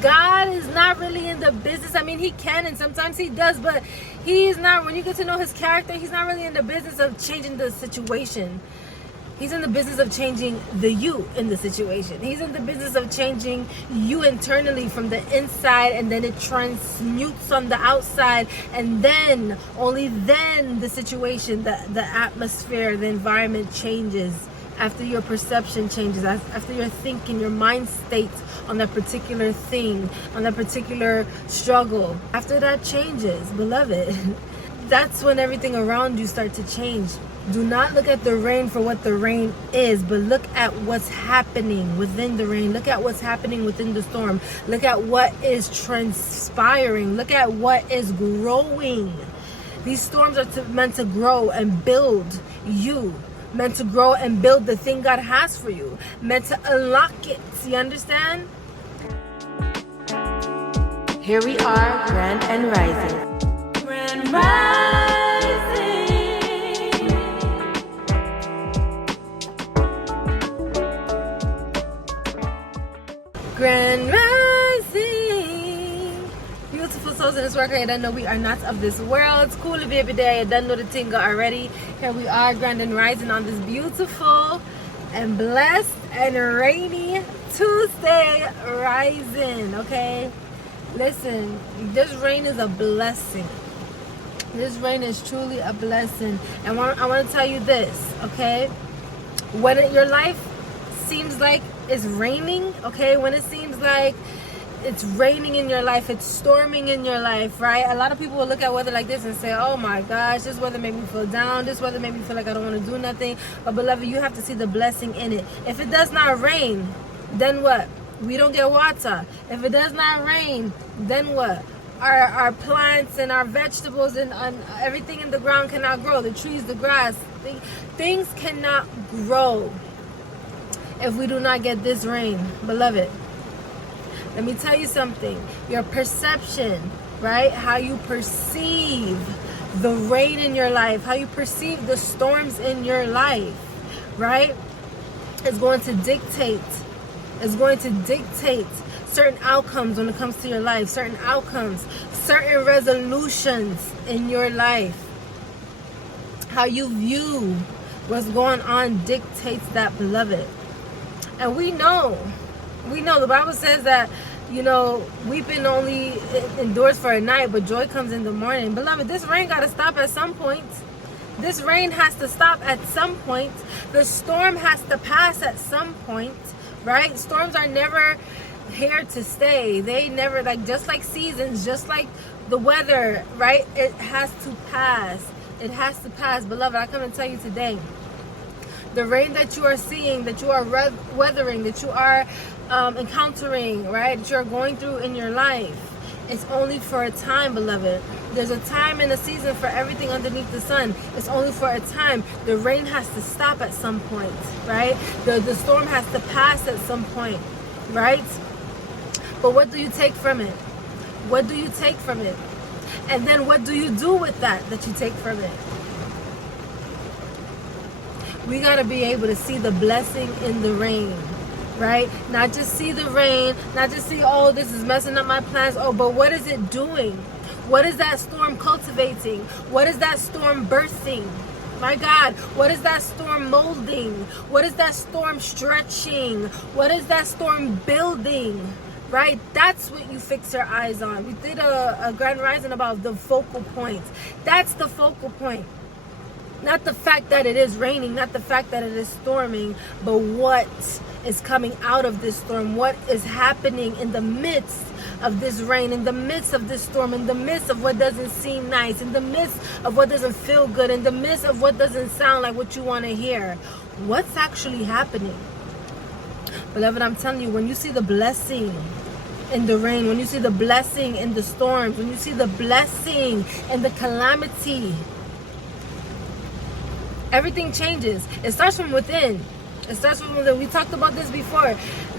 God is not really in the business. I mean, he can, and sometimes he does, but he is not. When you get to know his character, he's not really in the business of changing the situation. He's in the business of changing the you in the situation. He's in the business of changing you internally from the inside, and then it transmutes on the outside, and then, only then, the situation, the atmosphere, the environment changes. After your perception changes, after your thinking, your mind state on that particular thing, on that particular struggle. After that changes, beloved, that's when everything around you starts to change. Do not look at the rain for what the rain is, but look at what's happening within the rain. Look at what's happening within the storm. Look at what is transpiring. Look at what is growing. These storms are meant to grow and build you. Meant to grow and build the thing God has for you. Meant to unlock it. You understand? Here we are, Grand and Rising. Grand Rising. Grand Rising. Beautiful souls in this world. I don't know we are not of this world. It's cool to be every day. I don't know the tingle already. Here we are, Grand and Rising, on this beautiful and blessed and rainy Tuesday rising. Okay, listen, this rain is a blessing. This rain is truly a blessing. And I want to tell you this, okay? When your life seems like it's raining, okay? When it seems like it's raining in your life, it's storming in your life, right? A lot of people will look at weather like this and say, oh my gosh, this weather made me feel down. This weather made me feel like I don't want to do nothing. But beloved, you have to see the blessing in it. If it does not rain, then what? We don't get water. If it does not rain, then what? Our plants and our vegetables and everything in the ground cannot grow. The trees, the grass, things cannot grow if we do not get this rain, beloved. Let me tell you something. Your perception, right? How you perceive the rain in your life, how you perceive the storms in your life, right? It's going to dictate. It's going to dictate certain outcomes when it comes to your life, certain outcomes, certain resolutions in your life. How you view what's going on dictates that, beloved. And we know the Bible says that, weeping only endures for a night, but joy comes in the morning. Beloved, this rain got to stop at some point. This rain has to stop at some point. The storm has to pass at some point, right? Storms are never here to stay. They never, just like seasons, just like the weather, right? It has to pass. It has to pass. Beloved, I come and tell you today, the rain that you are seeing, that you are weathering, that you are encountering, right, that you're going through in your life, it's only for a time, beloved. There's a time and a season for everything underneath the sun. It's only for a time. The rain has to stop at some point, right? The storm has to pass at some point, right? But what do you take from it? What do you take from it? And then what do you do with that you take from it? We got to be able to see the blessing in the rain, right? Not just see the rain, not just see, oh, this is messing up my plans. Oh, but what is it doing? What is that storm cultivating? What is that storm birthing? My God, what is that storm molding? What is that storm stretching? What is that storm building? Right? That's what you fix your eyes on. We did a Grand Rising about the focal point. That's the focal point. Not the fact that it is raining, not the fact that it is storming, but what is coming out of this storm, what is happening in the midst of this rain, in the midst of this storm, in the midst of what doesn't seem nice, in the midst of what doesn't feel good, in the midst of what doesn't sound like what you want to hear. What's actually happening? Beloved, I'm telling you, when you see the blessing in the rain, when you see the blessing in the storms, when you see the blessing in the calamity, everything changes. It starts from within. It starts from within. We talked about this before.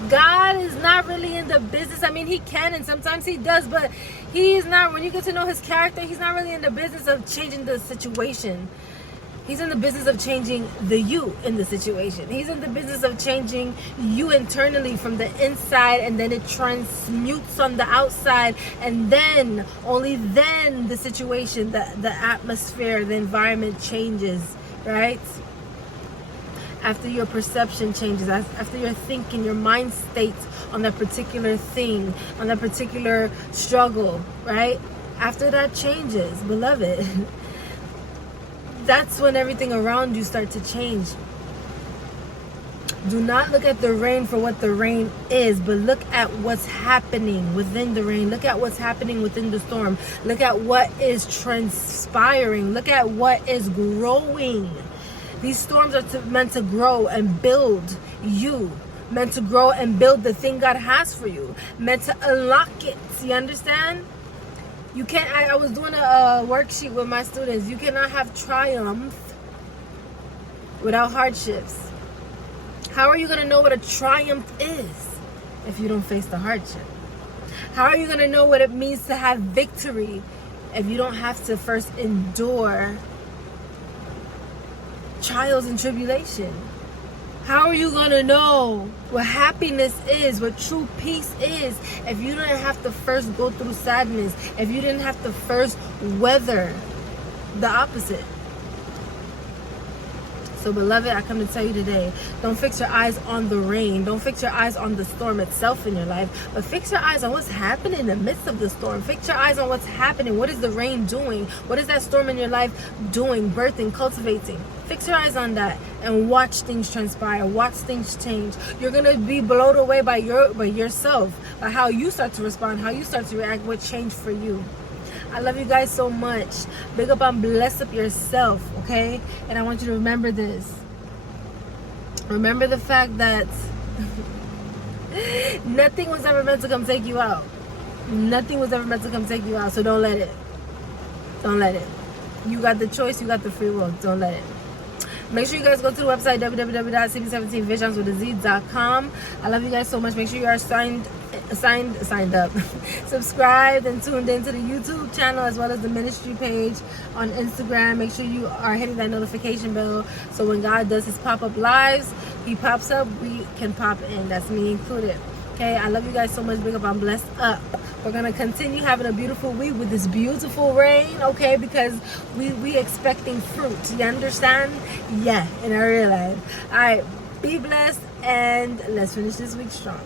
God is not really in the business. I mean, he can, and sometimes he does, but he is not. When you get to know his character, he's not really in the business of changing the situation. He's in the business of changing the you in the situation. He's in the business of changing you internally from the inside, and then it transmutes on the outside, and then, only then, the situation, the atmosphere, the environment changes, right? After your perception changes, after your thinking, your mind state on that particular thing, on that particular struggle, right? After that changes, beloved, that's when everything around you starts to change. Do not look at the rain for what the rain is, but look at what's happening within the rain. Look at what's happening within the storm. Look at what is transpiring. Look at what is growing. These storms are meant to grow and build you. Meant to grow and build the thing God has for you. Meant to unlock it. You understand? You can't, I was doing a worksheet with my students. You cannot have triumph without hardships. How are you going to know what a triumph is if you don't face the hardship? How are you going to know what it means to have victory if you don't have to first endure trials and tribulation? How are you going to know what happiness is, what true peace is, if you didn't have to first go through sadness, if you didn't have to first weather the opposite? So, beloved, I come to tell you today, don't fix your eyes on the rain. Don't fix your eyes on the storm itself in your life, but fix your eyes on what's happening in the midst of the storm. Fix your eyes on what's happening. What is the rain doing? What is that storm in your life doing, birthing, cultivating? Fix your eyes on that and watch things transpire. Watch things change. You're going to be blown away by yourself, by how you start to respond, how you start to react, what changed for you. I love you guys so much. Big up and bless up yourself, okay? And I want you to remember this. Remember the fact that nothing was ever meant to come take you out. Nothing was ever meant to come take you out, so don't let it. Don't let it. You got the choice, you got the free will. Don't let it. Make sure you guys go to the website www.cb17visions.com. I love you guys so much. Make sure you are signed up, subscribed, and tuned into the YouTube channel as well as the ministry page on Instagram. Make sure you are hitting that notification bell so when God does his pop-up lives, he pops up, we can pop in. That's me included. Okay, I love you guys so much. Big up, I'm blessed up. We're gonna continue having a beautiful week with this beautiful rain, okay? Because we expecting fruit. You understand? Yeah, in our real life. All right, be blessed, and let's finish this week strong.